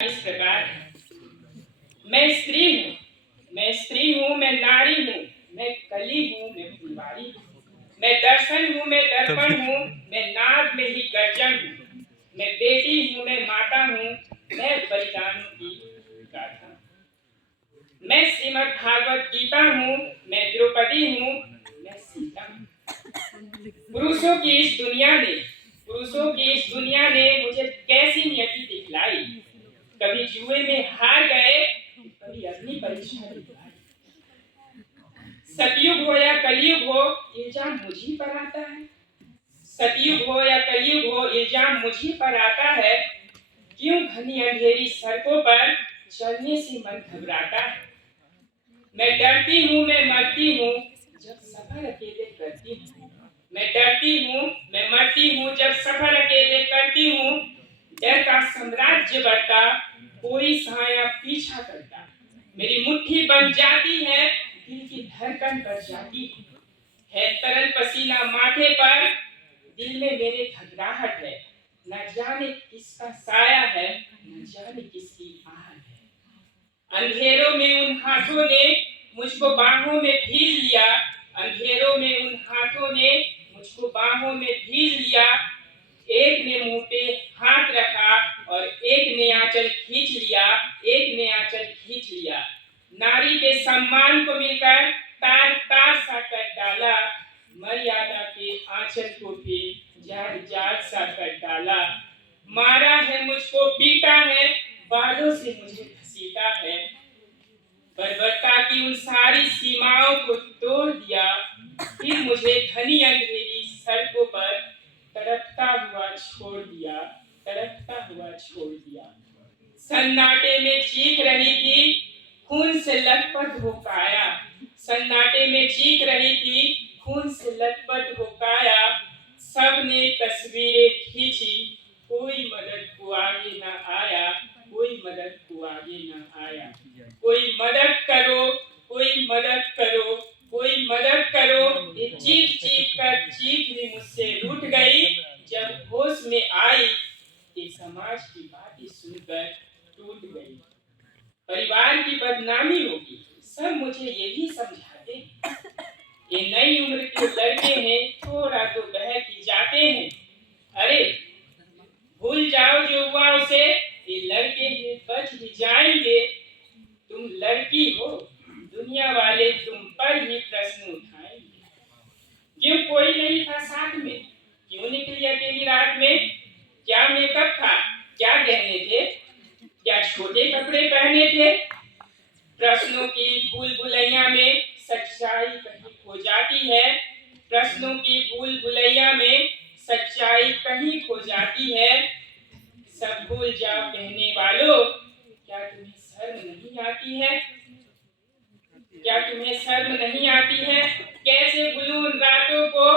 इस प्रकार मैं स्त्री हूँ, मैं नारी हूँ, मैं कली हूँ, मैं फुलवारी हूँ, मैं दर्शन हूँ, मैं दर्पण हूँ, मैं नाद में ही गर्जन हूँ, मैं बेटी हूँ, मैं माता हूँ, मैं बलिदानों की गाथा हूँ। मैं श्रीमद् भागवत गीता हूँ, मैं द्रौपदी हूँ, मैं सीता हूँ। पुरुषों की इस दुनिया ने मुझे कैसी नियति दिखलाई। कभी जुए में हार गए, कभी अपनी परीक्षा दिखलाई। सतयुग हो या कलयुग हो, इल्जाम मुझी पर आता है। सतयुग हो या कलयुग हो, इल्जाम मुझी पर आता है। क्यों घनी अंधेरी सड़कों पर चलने से मन घबराता है। मैं डरती हूँ, मैं मरती हूँ, जब सफर अकेले करती हूँ। मैं डरती हूँ, मैं मरती हूँ, जब सफर अकेले करती हूँ। डर का साम्राज्य बढ़ता, कोई साया पीछा करता। मेरी मुट्ठी बन जाती है, दिल की धड़कन बढ़ जाती है तरल पसीना माथे पर, दिल में मेरे घबराहट है। न जाने किसका साया है, न जाने किसकी आहट है। अंधेरों में उन हाथों ने मुझको बाहों में भीज लिया। अंधेरों में उन हाथों ने मुझको बाहों में भीज लिया। एक ने मुंह पे हाथ रखा और एक ने आंचल खींच लिया, एक ने आंचल खींच लिया। नारी के सम्मान को मिलकर तार तार सा कर डाला। मर्यादा के आंचल को भी जाल जाल सा कर डाला। मारा है मुझको, पीटा है, बालों से मुझे घसीटा है। बर्बरता की उन सारी सीमाओं को तोड़ दिया। फिर मुझे घनी अंधेरी सड़कों पर तड़पता हुआ छोड़ दिया, तड़पता हुआ छोड़ दिया। सन्नाटे में चीख रही थी, खून से लथपथ हो काया। सन्नाटे में चीख रही थी, खून से लथपथ हो काया। सबने तस्वीरें खींची, कोई मदद को आगे न आया, कोई मदद को आगे न आया। कोई मदद करो, कोई मदद करो, कोई मदद करो। ये चीख चीख कर चीख भी मुझसे रूठ गई। जब होश में आई, ये समाज की बातें सुनकर टूट गई। परिवार की बदनामी होगी, सब मुझे यही समझाते हैं। ये नई उम्र के लड़के हैं, थोड़ा तो बहक ही जाते हैं। अरे भूल जाओ जो हुआ उसे, ये लड़के हैं बच भी जाएंगे। तुम लड़की हो, दुनिया वाले तुम पर ही प्रश्न उठाएंगे। क्यों कोई नहीं था साथ में, क्यों निकली अकेली रात में। क्या मेकअप था, क्या गहने थे, क्या छोटे कपड़े पहने थे। प्रश्नों की भूल भुलैया में सच्चाई कहीं खो जाती है। प्रश्नों की भूल भुलैया में सच्चाई कहीं खो जाती है। सब भूल जाओ कहने वालों, क्या तुम्हें शर्म नहीं आती है। क्या तुम्हें शर्म नहीं आती है। कैसे भूलूं उन रातों को,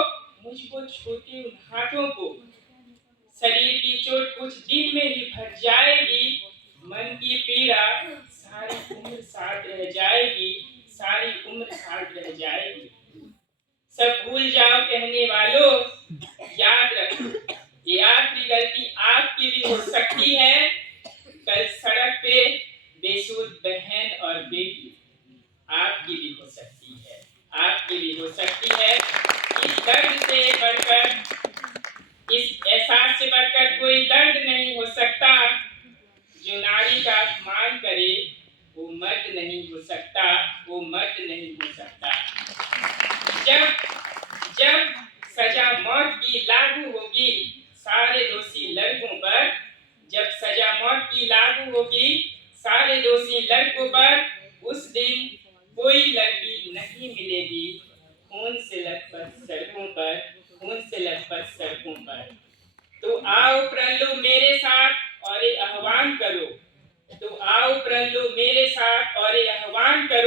मुझको छूते उन हाथों को। शरीर की चोट कुछ दिन में ही भर जाएगी। मन की पीड़ा सारी उम्र साथ रह जाएगी, सारी उम्र साथ रह जाएगी। सब भूल जाओ कहने वालों, याद रखो ये आखिरी गलती आपकी भी हो सकती है। कल सड़क पे बेसुध बहन और बेटी आपकी भी हो सकती है, आपकी भी हो सकती है। इस दर्द से बढ़कर, इस एहसास से बढ़कर कोई दर्द नहीं हो सकता। जो नारी का अपमान करे वो मर्द नहीं हो सकता, वो मर्द नहीं हो सकता। जब जब सजा मौत की लागू होगी सारे दोषी लड़कों पर, जब सजा मौत की लागू होगी सारे दोषी लड़कों पर, उस दिन कोई लड़की नहीं मिलेगी खून से लथपथ सड़कों पर, खून से लथपथ सड़कों पर। तो आओ प्रण लो मेरे साथ और ये आह्वान करो, तो आओ प्रण लो मेरे साथ और ये आह्वान करो।